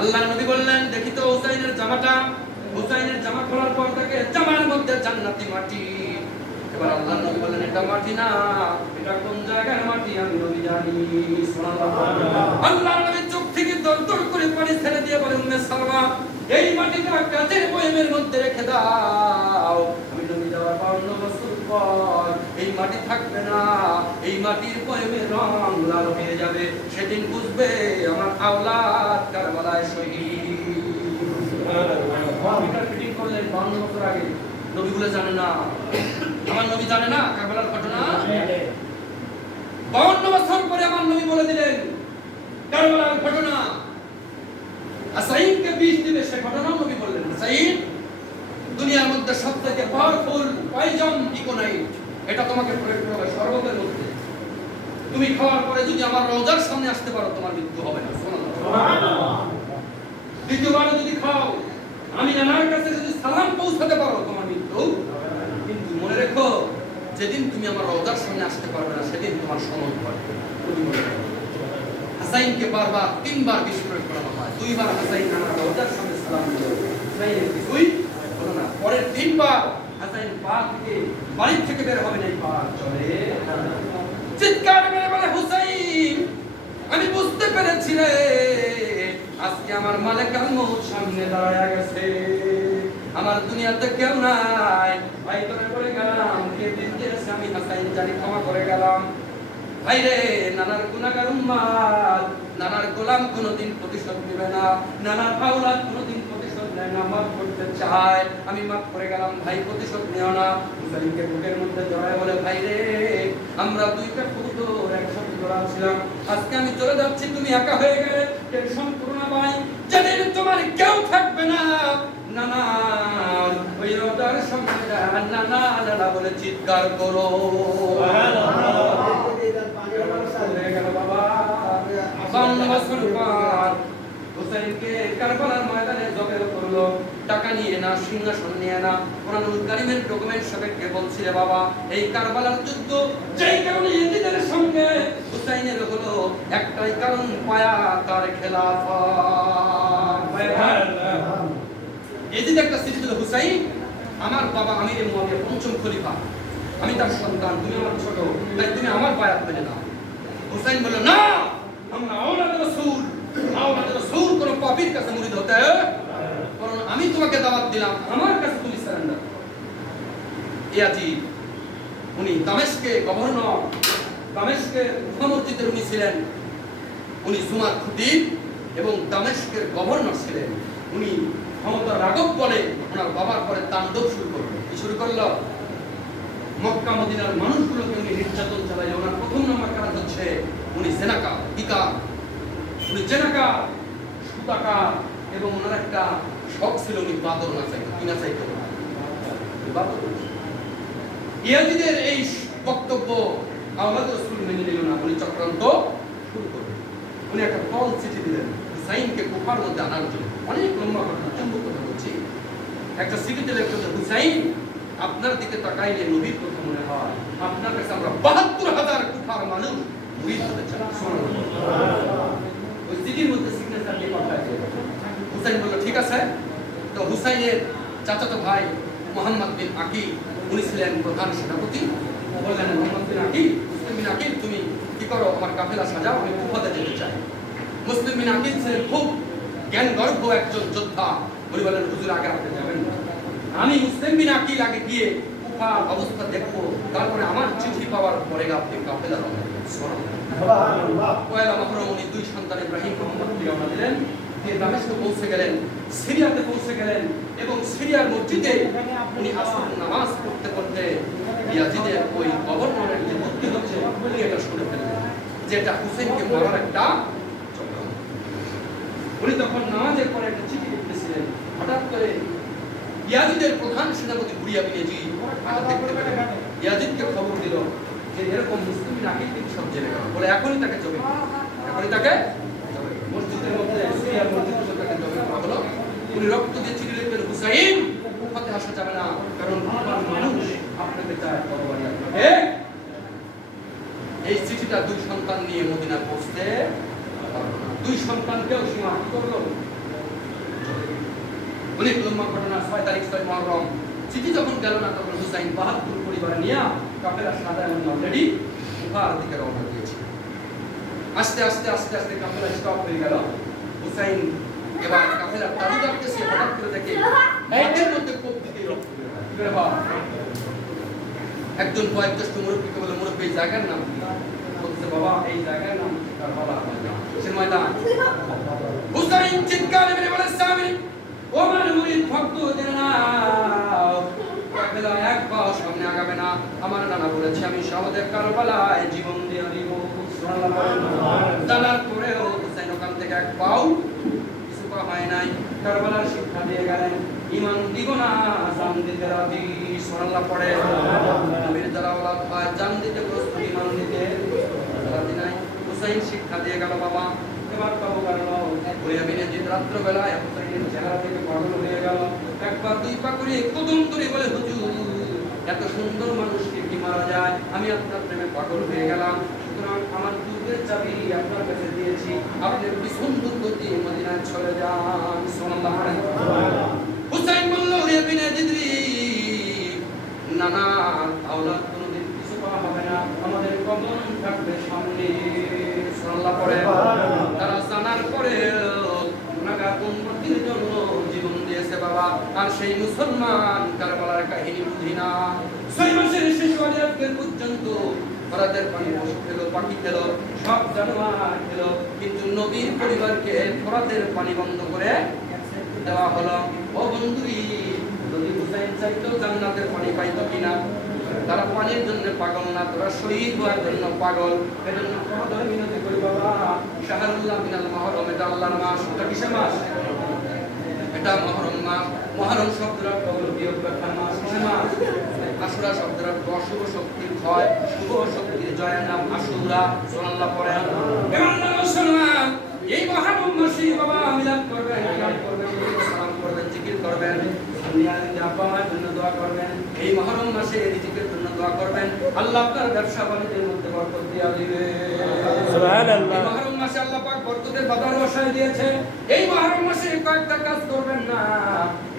আল্লাহর নবী বললেন দেখি তো হুসাইনের জামাটা। হুসাইনের জামা খোলার পর থেকে জামার মধ্যে জান্নাতি মাটি। এবার আল্লাহর নবী বললেন এটা মাটি না, এটা কোন জায়গার মাটি আমি নবী জানি। সুবহানাল্লাহ। আল্লাহর নবী চোখ থেকে দরদর করে পানি ছেড়ে দিয়ে বলেন উম্মে সালমা এই মাটিটা কাচের বয়মের মধ্যে রেখে দাও। আমি নবী যাওয়ার 52 বছর পর এই মাটি থাকবে না, এই মাটির পয়মে রং লাল হয়ে যাবে। সেদিন বুঝবে আমার আওলাদ কারবালায় শহীদ। ফিটিং করলেন 52 বছর আগে। নবীগুলো জানে না, আমার নবী জানে না কারবালার ঘটনা। 52 বছর পরে আমার নবী বলে দিলেন কারবালার ঘটনা। হুসাইনকে বিষ দিবে সে ঘটনাও নবী বললেন। হুসাইন দুনিয়ার মধ্যে সবথেকে পাওয়ারফুল পয়জন ইকোনাইট, এটা তোমাকে প্রয়োগ করতে হবে শরবতের মধ্যে। তুমি খাওয়ার পরে যদি আমার রওজার সামনে আসতে পারো তোমার মৃত্যু হবে না। সুবহানাল্লাহ। দ্বিতীয়বার যদি খাও, আমি নানার কাছে যদি সালাম পৌঁছাতে পারো তোমার মৃত্যু। কিন্তু মনে রেখো, যেদিন তুমি আমার রওজার সামনে আসতে পারবে না সেদিন তোমার সনদ হবে। হাসাইনকে বারবার 3 বার বিষ প্রয়োগ করা হয়। 2 বার হাসাইন আমার রওজার সামনে সালাম দিল, হাসাইনের কিছুই হলো না। পরের 3 বার হাসাইন বাড়ি থেকে বের হবে না, এই পা চলে চিৎকার মেরে বলে, হুসাইন আমি বুঝতে পেরেছি রে, আজকে আমার মালিকাল মউত সামনে দাঁড়ায় গেছে, আমার দুনিয়াতে কেউ নাই। ভাই তোরে বলে গেলাম কে দিন দিয়েছে, আমি হাসাইন জানি ক্ষমা করে গেলাম। ভাই রে, নানার গুনাহগার উম্মত, নানার গোলাম কোনোদিন প্রতিশোধ নেবে না, নানার আওলাদ কোনোদিন প্রতিশোধ নেয় না, মাফ করতে চায়, আমি মাফ করে গেলাম, ভাই প্রতিশোধ নিও না। হুসাইনকে বুকের মধ্যে জড়ায় বলে, ভাই রে, আমরা 2টা কবুতর একসাথে জড়াচ্ছিলাম, আজকে আমি চলে যাচ্ছি, তুমি একা হয়ে গেলে, টেনশন করো না ভাই, যেদিন তোমার কেউ থাকবে না, নানা ওই রওজার সামনে নানা নানা বলে চিৎকার করো। হুসাইনকে কারবালার ময়দানে জবের করলো, টাকা নিয়ে না, সিংহাসন নিয়ে না, কোরআনুল কারীমের ডকুমেন্ট সাপেক্ষে বলছিল বাবা, এই কারবালার যুদ্ধ যেই কারণে ইয়েজিদের সঙ্গে হুসাইনের হলো একটাই কারণ, পায়া তার খেলাফত। ইয়েজিদ একটা চিঠি দিল, হুসাইন আমার বাবা আমির মুআবিয়া 5ম খলিফা, আমি তার সন্তান, তুমি আমার ছোট, তাই তুমি আমার বায়াত মেনে নাও। হুসাইন বলল, না, আমরা আওলাদ রাসূল কোন পাপীর কাছে মুরিদ হতে, কারণ আমি তোমাকে দাওয়াত দিলাম, আমার কাছে তুমি সারেন্ডার। ইয়াজিদ উনি দামেস্কে গভর্নর, দামেস্কের মসজিদের উনি ছিলেন, উনি জুমার খতিব এবং দামেস্কের গভর্নর ছিলেন। উনি ক্ষমতার রাগব বলে ওনার বাবার পরে তাণ্ডব শুরু করলো। কি শুরু করলো? মক্কা মদিনার মানুষগুলোকে উনি নির্যাতন চালাইলেন। ওনার প্রথম নম্বর কাজ হচ্ছে উনি জেনাকা, উনি জেনাকা, সুতাকার, এবং ওনার একটা শখ ছিল উনি বাদর নাচাইতেন। কি নাচাইতেন? বাদর। ইয়াজিদের এই বক্তব্য আওলাদ রাসূল মেনে নিল না, উনি চক্রান্ত শুরু করলেন। উনি একটা ফল চিঠি দিলেন হুসাইনকে কুফার মধ্যে আনার জন্য। অনেক লম্বা ঘটনা, চমৎকার কথা বলছি। একটা চিঠিতে লেখা, হুসাইন আপনার দিকে তাকাইলে নবীর কথা মনে হয়, আপনার কাছে আমরা ৭২,০০০ কুফার মানুষ মুরিদ হতে চাই। ওই চিঠির মধ্যে সিগনেচার দিয়ে পাঠাইছে। হুসাইন বলল ঠিক আছে। তো হুসাইনের চাচাতো ভাই মোহাম্মদ বিন আকিল, উনি ছিলেন প্রধান সেনাপতি। বললেন, মোহাম্মদ বিন আকিল, মুসলিম বিন আকিল, তুমি কি করো, আমার কাফেলা সাজাও, আমি কুফাতে যেতে চাই। মুসলিম বিন আকিল ছিলেন খুব জ্ঞানগর্ভ একজন যোদ্ধা। উনি বললেন, হুজুর আগে আপনি যাবেন না, আমি মুসলিম বিন আকিল আগে গিয়ে কুফার অবস্থা দেখবো, তারপরে আমার চিঠি পাওয়ার পরে আপনি কাফেলা রওনা দিবেন। সুবহানাল্লাহ। পয়লা মুহররম উনি 2 সন্তান ইব্রাহিম মুহাম্মদকে রওনা দিলেন, দিয়ে দামেস্কে পৌঁছে গেলেন, সিরিয়াতে পৌঁছে গেলেন, এবং সিরিয়ার মসজিদে উনি আসর নামাজ পড়তে পড়তে ইয়াজিদের ওই গভর্নরের যে বুদ্ধি হচ্ছে উনি এটা শুনে ফেললেন যে এটা হুসাইনকে মারার একটা চক্রান্ত। উনি তখন নামাজের পরে একটা চিঠি লিখতেছিলেন, হঠাৎ করে ইয়াজিদের প্রধান সেনাপতি বুরিয়া বিন ইয়াজিদ দেখতে পেলেন। ইয়াজিদকে খবর দিল যে এরকম মুসলিম আকিল কিন্তু সব জেনে গেল, বলে এখনই তাকে জবে, এখনই তাকে মসজিদের মধ্যে সিরিয়ার মসজিদের মধ্যে তাকে জবে করা হলো। উনি রক্ত দিয়ে চিঠি লিখলেন, হুসাইন কুফাতে আসা যাবে না, কারণ কুফার মানুষ আপনাকে চায়, তরবারি আপনাকে। এই চিঠিটা 2 সন্তান নিয়ে মদিনা পৌঁছতে, 2 সন্তানকেও সীমা কি করলো। অনেক লম্বা ঘটনা। 6 তারিখ 6 মুহররম চিঠি যখন গেল না, তখন হুসাইন ৭২ পরিবার নিয়ে কাফেলা সাজায় অলরেডি কুফার দিকে রওনা দিয়েছে। আস্তে আস্তে আস্তে আস্তে কাফেলা স্টপ হয়ে গেল। হুসাইন এবার কাফেলা তাড়ু যাচ্ছে, হঠাৎ করে দেখে এদের মধ্যে কোপ দিতে রক্ত বের হয়। একজন বয়োজ্যেষ্ঠ মুরব্বীকে বলে, মুরব্বী এই জায়গার নাম কি? বলছে, বাবা এই জায়গার নাম কারবালা ময়দান। কিসের ময়দান? হুসাইন চিৎকার মেরে বলে, স্বামী ও আমার মুরিদ ভক্ত নাও, এক পাও সামনে আগাবে না। আমার নানা বলেছে আমি শাহাদাত কারবালায় জীবন দিয়ে দিব। জানার পরেও হুসাইন ওখান থেকে এক পাও কিছু পা হয় নাই। কারবালার শিক্ষা দিয়ে গেলেন, ইমান দিব না, জান দিতে রাজি। সুবহানাল্লাহ পড়ে। নবীর যারা ওলাদ হয় জান দিতে প্রস্তুত, ইমান দিতে রাজি নাই। হুসাইন শিক্ষা দিয়ে গেল, বাবা এবার পাবো কারণ বুনিয়ামিনের যে রাত্রবেলায় হুসাইনের চেহারা থেকে পাগল হয়ে গেল। একবার দুই পা করে কদম করে বলে, হুজুর এত সুন্দর মানুষকে কি মারা যায়? আমি আপনার প্রেমে পাগল হয়ে গেলাম, সুতরাং আমার দুধের চাবি আপনার কাছে দিয়েছি, আপনি পিছন দুধ দিয়ে মদিনায় চলে যান। সুবহানাল্লাহ। হুসাইন বলল, ইয়াবিনে জিদ্রি নানা আওলাদ কোনদিন কিছু পাওয়া হবে না, আমাদের কবর থাকবে সামনে। সুবহানাল্লাহ পড়ে। তারা জানার পরে গুনাহগার উম্মতের জন্য জীবন দিয়েছে বাবা। আর সেই মুসলমান কারবালার কাহিনী বুঝি না। 6 মাসের শেষ ওয়ালিয়াতের পর্যন্ত ফরাতের পানি পশু খেলো, পাখি খেলো, সব জানোয়ার খেলো, কিন্তু নবীর পরিবারকে ফরাতের পানি বন্ধ করে দেওয়া হলো। ও বন্ধুই, যদি হুসাইন চাইতো জান্নাতের পানি পাইতো কিনা? তারা পানির জন্য পাগল না, তোরা শহীদ হওয়ার জন্য পাগল। এজন্য সহদয় মিনতি করি বাবা, শাহরুল্লাহ মিনাল মুহররম, এটা আল্লাহর মাস। এটা কিসের মাস? এটা মুহররম মাস। মুহররম শব্দের অর্থ হলো বিয়োগব্যাখ্যার মাস। কোন মাস? আশুরা শব্দের অর্থ অশুভ শক্তির ক্ষয়, শুভ শক্তির জয়ের নাম আশুরা। সুবহানাল্লাহ পড়ে। এবার মুসলমান এই মুহররম মাসে বাবা মিলাদ করবেন, কিয়াম করবেন, সালাম করবেন, জিকির করবেন, দুনিয়ার আব্বা মায়ের জন্য দোয়া করবেন। এই মুহররম মাসে রিজিকের জন্য দোয়া করবেন, আল্লাহ আপনার ব্যবসা বাণিজ্যের মধ্যে বরকত দিয়ে দিবে। সুবহানাল্লাহ। এই মুহররম মাসে আল্লাহ পাক বরকতের বাজার বসায় দিয়েছে। এই মুহররম মাসে কয়েকটা কাজ করবেন না।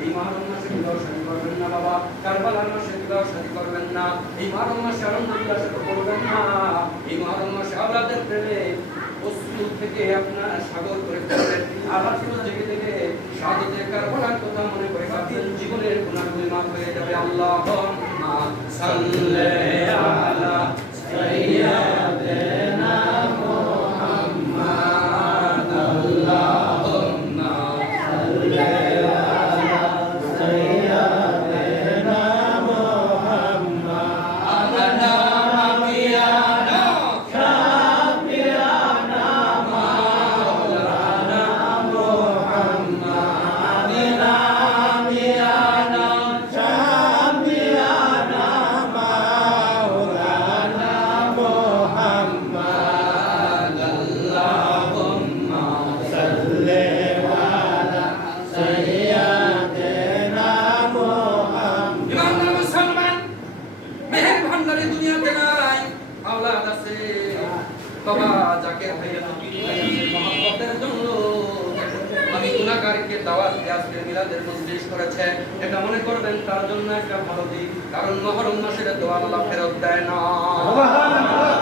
এই মুহররম মাসে বিবাহ শাদী করবেন না বাবা। কারবালার মাসে বিবাহ শাদী করবেন না। এই মুহররম মাসে আনন্দ উল্লাস করবেন না। এই মুহররম মাসে আওলাদের প্রেমে অশ্রু থেকে আপনার সাগর করে ফেলবেন। আবার জেগে থেকে শাহাদাতে কারবালার কথা মনে করে কাঁদবেন, জীবনের গুনাহগুলি মাফ হয়ে যাবে। আল্লাহুম্মা সাল্লি আলা সাইয়্যিদিনা মুহাম্মাদ। আল্লাহুম্মা সাল্লি আলা সাইয়্যিদিনা মুহাম্মাদ। আনা নাবিয়ানা শাফিয়ানা মাওলানা মুহাম্মাদিনা নাবিয়ানা শাফিয়ানা মাওলানা মুহাম্মাদ। আল্লাহুম্মা সাল্লি আলা সাইয়্যিদিনা মুহাম্মাদ। ইমানদার মুসলমান, মেহের ভান্ডারে দুনিয়াতে নাই, আওলাদ আছে বাবা। যাকে ভাইয়া মহব্বতের জন্য আমি গুনাহগারকে দাওয়াত দিয়ে আজকে মিলাদের মজলিস করেছে, এটা মনে করবেন তার জন্য একটা ভালো দিক, কারণ মুহররম মাসের দোয়া আল্লাহ ফেরত দেয় না। সুবহানাল্লাহ।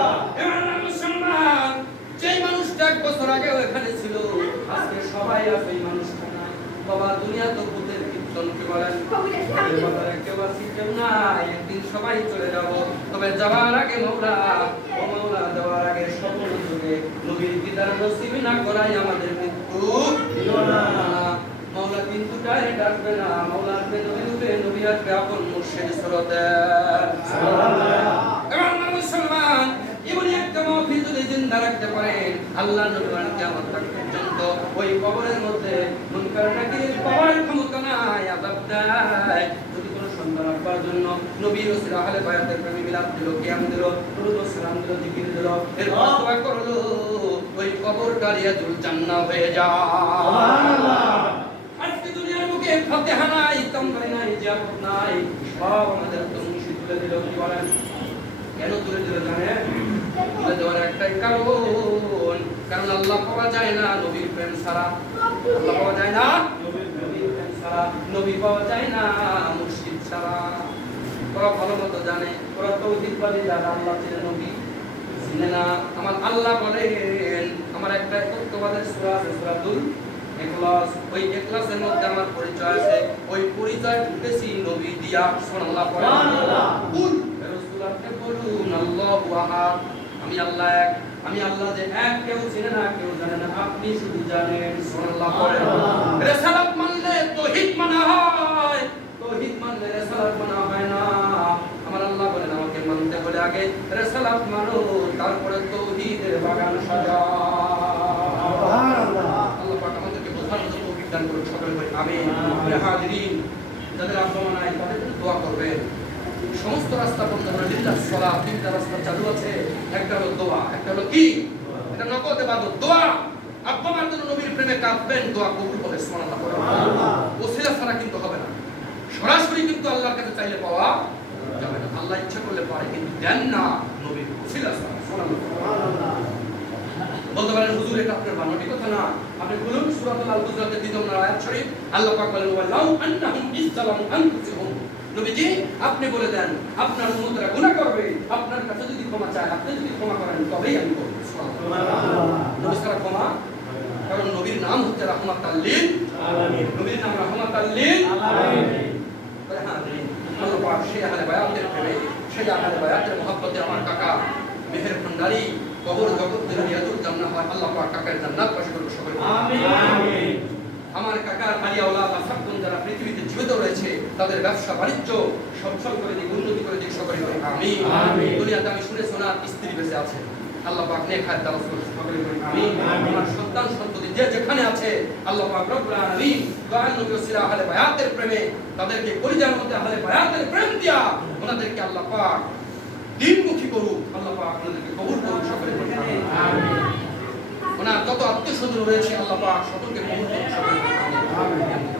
মুসলমান, যেই মানুষটা 1 বছর আগে ওখানে ছিল, আজকে সবাই আছে, এই মানুষটা নাই বাবা। দুনিয়া তো ভূতের কীর্তন কি বলেন, কেউ আছে কেউ নাই, একদিন সবাই চলে যাব। তবে যাওয়ার আগে মওলা, ও মওলা, যাওয়ার আগে স্বপ্ন যুগে নবীর দিদার নসিব না করাই আমাদের মৃত্যু দিও না। মওলা কিন্তু ডাইরেক্ট ডাকবে না, মওলা আসবে নবী রূপে, নবী আসবে আপন মুর্শিদ সুরতে। সুবহানাল্লাহ। এবার মুসলমান, এমনই একটা মাহফিল যদি জিন্দা রাখতে পারেন, আল্লাহ নবীর কিয়ামত তাক পর্যন্ত ওই কবরের মধ্যে মুনকার নাকির পাওয়ার ক্ষমতা নাই, আযাব দেয়। যদি কোনো সন্তান আব্বার জন্য নবী রাসূল আহলে বায়াতের প্রেমে মিলাদ দিল, কিয়াম দিল, দুরূদ ও সালাম দিল, জিকির দিল, এরপর দোয়া করলো, ওই কবর দাঁড়িয়াতুল জান্নাহ হয়ে যায়। সুবহানাল্লাহ। আজকে দুনিয়ার মুখে ফাতিহা নাই, তামবাই নাই, জিয়ারত নাই, সব আমাদের তো মুর্শিদ তুলে দিল। কি বলেন? কেন তুলে দিল জানেন? তুলে দেওয়ার একটাই কারণ, কারণ আল্লাহ পাওয়া যায় না নবীর প্রেম ছাড়া। আল্লাহ পাওয়া যায় না নবীর প্রেম ছাড়া, নবী পাওয়া যায় না মুর্শিদ ছাড়া। ওরা ভালো মতো জানে, ওরা তৌহিদবাদী, যারা আল্লাহ চিনে নবী চিনে না। আমার আল্লাহ বলেন, আমার একটা তত্ত্ববাদের সূরা আছে, সূরাতুল ইখলাস। ওই ইখলাসের মধ্যে আমার পরিচয় আছে, ওই পরিচয় ঢুকেছি নবী দিয়া। সুবহানাল্লাহ। কুল রাসূলুল্লাহ আল্লাহু আহাদ, আমি আল্লাহ এক, আমি আল্লাহ যে এক, কেউ চেনে না, কেউ জানে না, আপনি শুধু জানেন। সুবহানাল্লাহ পড়েন। রিসালাত মানলে তাওহীদ মানা হয়, তাওহীদ মানলে রিসালাত মানা হয় না। আমার আল্লাহ বলেন আমাকে মানতে হলে আগে রিসালাত মানো, তারপরে তাওহীদের বাগান সাজাও। সুবহানাল্লাহ। আল্লাহ পাক আমাদেরকে বোঝার মতো তৌফিক দান করুন, সকলে বলি আমিন। হাজিরিন, যাদের আব্বা মা নাই তাদের জন্য দোয়া করবেন। সমস্ত রাস্তা বন্ধ করে লিল্লাহ সালাত, তিনটা রাস্তা চালু আছে, একটা হলো দোয়া, একটা হলো কি, এটা নকল ইবাদত, দোয়া। আব্বা মার জন্য নবীর প্রেমে কাঁদবেন, দোয়া কবুল হবে। সুবহানাল্লাহ। ওসিলা ছাড়া কিন্তু হবে না, সরাসরি কিন্তু আল্লাহর কাছে চাইলে পাওয়া যাবে না। আল্লাহ ইচ্ছা করলে পারে, কিন্তু দেন না নবীর ওসিলা ছাড়া। সুবহানাল্লাহ। বলতে পারেন হুজুর এটা আপনার বানানো কথা না, আপনি বলুন সূরাতুল আল হুজরাতের 2 নম্বর আয়াত শরীফ, আল্লাহ পাক বলেন ওয়ালাউ আন্নাহুম ইসলামু আনফুসুহুম, নবীজি আপনি বলে দেন আপনার উম্মতরা গুনাহ করবে, আপনার কাছে যদি ক্ষমা চায়, আপনি যদি ক্ষমা করেন তবেই আমি করব। সুবহানাল্লাহ। নবী ছাড়া ক্ষমা, কারণ নবীর নাম হচ্ছে রাহমাতাল লিল আলামিন, নবীর নাম রাহমাতাল লিল আলামিন। আল্লাহ পাক সেই আহলে বায়াতের প্রেমে, সেই আহলে বায়াতের মহব্বতে আমার কাকা মেহের ভান্ডারী কবর জগৎ থেকে রিয়াজুল জান্নাহ হয়, আল্লাহ পাক কাকার জান্নাত পাশে করুন সকলে। আমিন আমিন। আমার কাকার আলিয়া ওলাদ আসাবগণ যারা পৃথিবীতে জীবিত রয়েছে, তাদের ব্যবসা বাণিজ্য সচ্ছল করে দিক, উন্নতি করে দিক, সকলে বলি আমিন আমিন। দুনিয়াতে আমি শুনে শোনা স্ত্রী বেঁচে আছে, আল্লাহ পাক নেক হায়াত দারাজ করুন, সকলে বলি আমিন আমিন। আমার সন্তান সন্ততি যে যেখানে আছে, আল্লাহ পাক রব্বুল আলামিন দয়াল নবী ওসিলা আহলে বায়াতের প্রেমে তাদেরকে কলিজার মধ্যে আহলে বায়াতের প্রেম দিয়া ওনাদেরকে আল্লাহ পাক দিনমুখী করুক, আল্লাহ পাক ওনাদেরকে কবুল করুন, সকলে বলি আমিন আমিন। ওনার যত আত্মীয়স্বজন রয়েছে আল্লাহ পাক সকলকে কবুল করুন, সকলে বলি আমিন আমিন।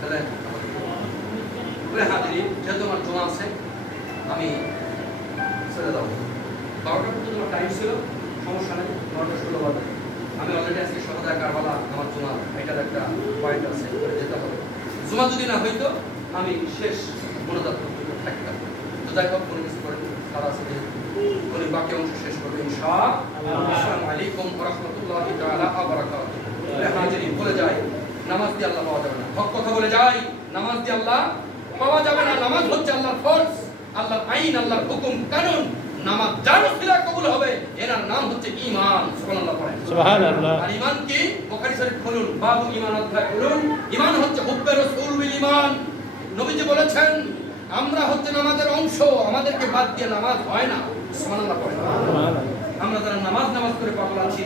তাহলে হাজিরি, যেহেতু আমার জমা আছে আমি ছেড়ে দেবো, 12টা পর্যন্ত আমার টাইম ছিল, সমস্যা নেই, 9টা 16 বাজে। আমি অলরেডি আজকে সহদায় কারবালা আমার জমা, এটার একটা পয়েন্ট আছে, যেতে হবে। জমা যদি না হইতো আমি শেষ মনোজাত থাকতাম, তো যাই হোক কোনো কিছু করে তারা আছে উনি বাকি অংশ শেষ করবে ইনশাআল্লাহ। আসসালামু আলাইকুম ওয়া রাহমাতুল্লাহি তাআলা ওয়া বারাকাতুহু। হাজিরি, বলে যাই নামাজ দিয়ে আল্লাহ পাওয়া যাবে না, হক কথা বলে যাই, নামাজ দিয়ে আল্লাহ পাওয়া যাবে না। নামাজ হচ্ছে আল্লাহর ফরজ, আল্লাহর আইন, আল্লাহর হুকুম কানুন। নামাজ যার উসিলা কবুল হবে এর নাম হচ্ছে ঈমান। সুবহানাল্লাহ পড়েন। সুবহানাল্লাহ। আর ঈমান কি? বুখারী শরীফ খুলুন, বাবু ঈমান অধ্যায় খুলুন। ঈমান হচ্ছে হুব্বে রাসূল বিল ঈমান। নবীজি বলেছেন আমরা হচ্ছে নামাজের অংশ, আমাদেরকে বাদ দিয়ে নামাজ হয় না। সুবহানাল্লাহ পড়েন। সুবহানাল্লাহ। আমরা যারা নামাজ করে পাগল আছি,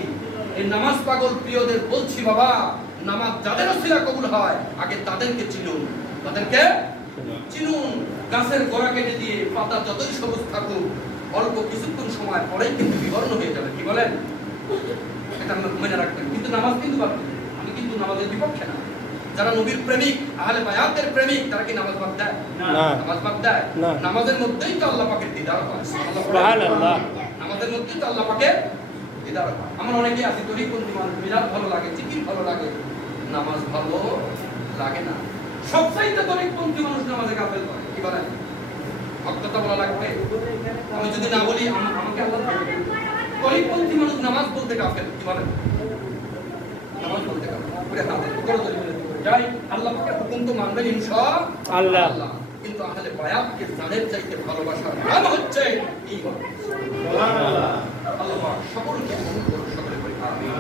এই নামাজ পাগল প্রিয়দের বলছি বাবা, নামাজ যাদের উসিলা কবুল হয় আগে তাদেরকে চিনুন, তাদেরকে চিনুন। গাছের গোড়া কেটে দিয়ে পাতা যতই সবুজ থাকুক, অল্প কিছুক্ষণ সময় পরেই কিন্তু বিবর্ণ হয়ে যাবে। কি বলেন? এটা মনে রাখবেন। কিন্তু নামাজ কিন্তু বাদ দিন, আমি কিন্তু নামাজের বিপক্ষে না। যারা নবীর প্রেমিক, আহলে বায়াতের প্রেমিক, তারা কি নামাজ বাদ দেয়? না। নামাজ বাদ দেয়? না। নামাজের মধ্যেই তো আল্লাহ পাকের দিদার হয়। সুবহানাল্লাহ। নামাজের মধ্যেই তো আল্লাহ পাকের দিদার হয়। আমরা অনেকেই আছি তরিকপন্থী মানুষ, মিলাদ ভালো লাগে, জিকির ভালো লাগে, নামাজ ভালো লাগে না। সবচাইতে তরিকপন্থী মানুষ নামাজে গাফেল করে। কি বলেন? ভক্ততা বলা লাগবে, আমি যদি না বলি আমাকে আল্লাহ তরিকপন্থী মানুষ নামাজ বলতে গাফেল। কি বলেন? নামাজ বলতে গাফেল। যাই আল্লাহ পাকের হুকুম তো মানবেন ইনশাআল্লাহ, কিন্তু আহলে বায়াতকে জানের চাইতে ভালোবাসার নাম হচ্ছে ঈমান। সুবহানাল্লাহ। আল্লাহ পাক সকলকে কবুল করুন, সকলে বলি আমিন।